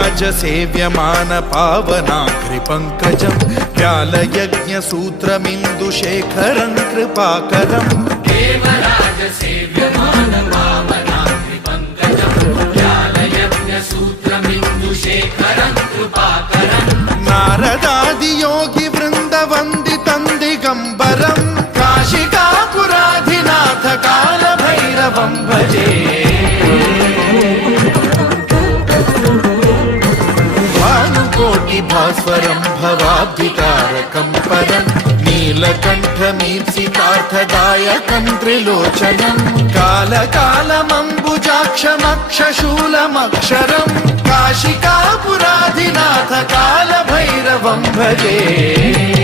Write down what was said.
देवराजसेव्यमान पावनाग्रिपङ्कजं व्यालयज्ञसूत्रमिन्दुशेखरं कृपाकरं देवराजसेव्यमान पावनाग्रिपङ्कजं व्यालयज्ञसूत्रमिन्दुशेखरं कृपाकरं नारदादियोगिवृन्दवन्दितं दिगम्बरं काशिकापुराधिनाथ कालभैरवं भजे भास्वरं भवाब्धितारकं परं नीलकण्ठमीप्सितार्थदायकं त्रिलोचनं कालकालमम्बुजाक्षमक्षशूलमक्षरं काशिकापुराधिनाथ कालभैरवं भजे।